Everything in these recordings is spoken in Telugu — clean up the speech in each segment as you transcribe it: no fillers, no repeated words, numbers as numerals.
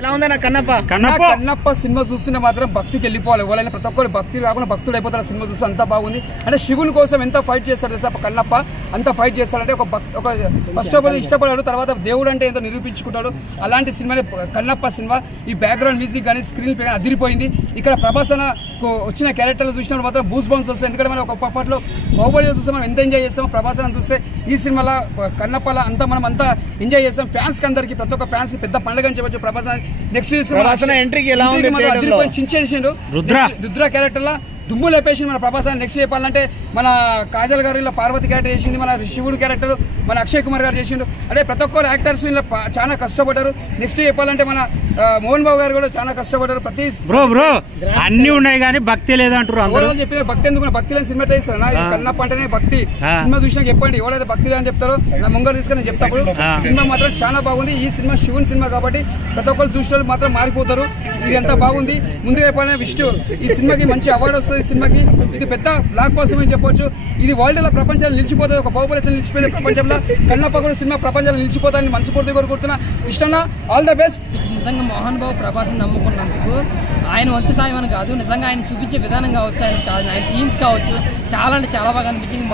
ఎలా ఉందన్న కన్నప్ప? కన్నప్ప సినిమా చూస్తున్న మాత్రం భక్తికి వెళ్ళిపోవాలి. ఎవరైనా ప్రతి ఒక్కరు భక్తి కాకుండా భక్తుడు అయిపోతారు. సినిమా చూస్తే అంతా బాగుంది. అంటే శివుని కోసం ఎంత ఫైట్ చేస్తాడు తెలుసా కన్నప్ప, అంత ఫైట్ చేస్తాడంటే ఒక ఫస్ట్ ఆఫ్ ఆల్ ఇష్టపడాడు, తర్వాత దేవుడు అంటే ఎంతో నిరూపించుకుంటాడు. అలాంటి సినిమానే కన్నప్ప సినిమా. ఈ బ్యాక్గ్రౌండ్ మ్యూజిక్ కానీ స్క్రీన్ ప్లే అదిరిపోయింది. ఇక్కడ ప్రభాస్ అన్న వచ్చిన క్యారెక్టర్లు చూసినప్పుడు మాత్రం బూస్ బౌన్స్ వస్తాయి. ఎందుకంటే మనం ఒక పాటలో బాహుబలి చూస్తే మనం ఎంత ఎంజాయ్ చేస్తామో, ప్రభాస్ అన్న చూస్తే ఈ సినిమాలో కన్నప్పలా అంతా మనం అంతా ఎంజాయ్ చేస్తాం. ఫ్యాన్స్ కి అందరికి ప్రతి ఒక్క ఫ్యాన్స్ కి పెద్ద పండుగ అని చెప్పొచ్చు. ప్రభాస్ నెక్స్ట్ ఎంట్రీకి ఎలా ఉంది? చించేసిండు రుద్ర క్యారెక్టర్ లా దుమ్ము లేపేసింది మన ప్రభాస్. నెక్స్ట్ చెప్పాలంటే మన కాజల్ గారు ఇలా పార్వతి క్యారెక్టర్ చేసింది, మన శివుడు క్యారెక్టర్ మన అక్షయ్ కుమార్ గారు చేసిండు. అంటే ప్రతి ఒక్కరు యాక్టర్స్ ఇలా చాలా కష్టపడ్డారు. నెక్స్ట్ చెప్పాలంటే మన మోహన్ బాబు గారు కూడా చాలా కష్టపడ్డారు. ప్రతి అన్ని ఉన్నాయి కానీ భక్తి లేదంటారు. చెప్పిన భక్తి ఎందుకు? భక్తి లేని సినిమా తీస్తారా? కన్నప్ప అంటేనే భక్తి. సినిమా చూసినా చెప్పండి, ఎవరైతే భక్తి లేదని చెప్తారో నా ముంగరు తీసుకొని చెప్తాప్పుడు. సినిమా మాత్రం చాలా బాగుంది. ఈ సినిమా శివుని సినిమా కాబట్టి ప్రతి ఒక్కరు చూసిన మాత్రం మారిపోతారు. ఇది ఎంత బాగుంది. ముందుగా చెప్పాలంటే విష్ణు ఈ సినిమాకి మంచి అవార్డు వస్తుంది. సినిమాకి ఇది పెద్ద బ్లాక్ బస్టర్ అని చెప్పొచ్చు. ఇది వరల్డ్ లో ప్రపంచంలో నిలిచిపోతుంది. ఒక బాహుబలి నిలిచిపోయింది ప్రపంచంలో. కన్నప్ప కూడా సినిమా ప్రపంచంలో నిలిచిపోతాయని మనస్ఫూర్తిగా కోరుకుంటున్నా. ఇష్టం ఆల్ ద బెస్ట్. నిజంగా మోహన్ బాబు ప్రభాస్ని నమ్ముకున్నందుకు ఆయన వంతు సాయం అని కాదు, నిజంగా ఆయన చూపించే విధానం కావచ్చు, ఆయన సీన్స్ కావచ్చు, చాలా అంటే చాలా బాగా అనిపించింది.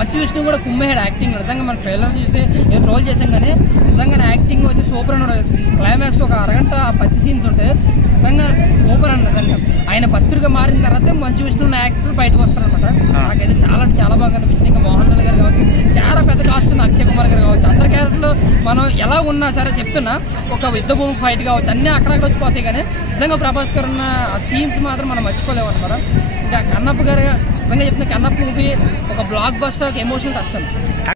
మంచి విష్ణు కూడా కుమ్మేహాడు యాక్టింగ్. నిజంగా మనం ట్రైలర్ చూసి రోల్ చేసాం కానీ నిజంగా యాక్టింగ్ అయితే సూపర్ అని. క్లైమాక్స్ ఒక అరగంట 10 సీన్స్ ఉంటాయి. నిజంగా సూపర్ అండి. నిజంగా ఆయన భక్తుడిగా మారిన తర్వాత మంచి విష్ణు యాక్టర్ బయటకు వస్తారనమాట. నాకైతే చాలా అంటే చాలా బాగా అనిపించింది. ఇంకా మోహన్ లాల్ గారు కావచ్చు, చాలా పెద్ద కాస్ట్ ఉంది. అక్షయ్ కుమార్ గారు కావచ్చు, అందరి క్యారెక్టర్లో మనం ఎలా ఉన్నా సరే చెప్తున్నా ఒక యుద్ధ భూమి ఫైట్ కావచ్చు అన్నీ అక్కడక్కడ వచ్చిపోతాయి. కానీ నిజంగా ప్రభాస్ గారు ఉన్న సీన్స్ మాత్రం మనం మర్చిపోలేము అనమాట. ఇంకా కన్నప్ప గారు నిజంగా చెప్తున్నా, కన్నప్ప మూవీ ఒక బ్లాక్ బస్టర్ ఎమోషనల్ టచ్ అండి.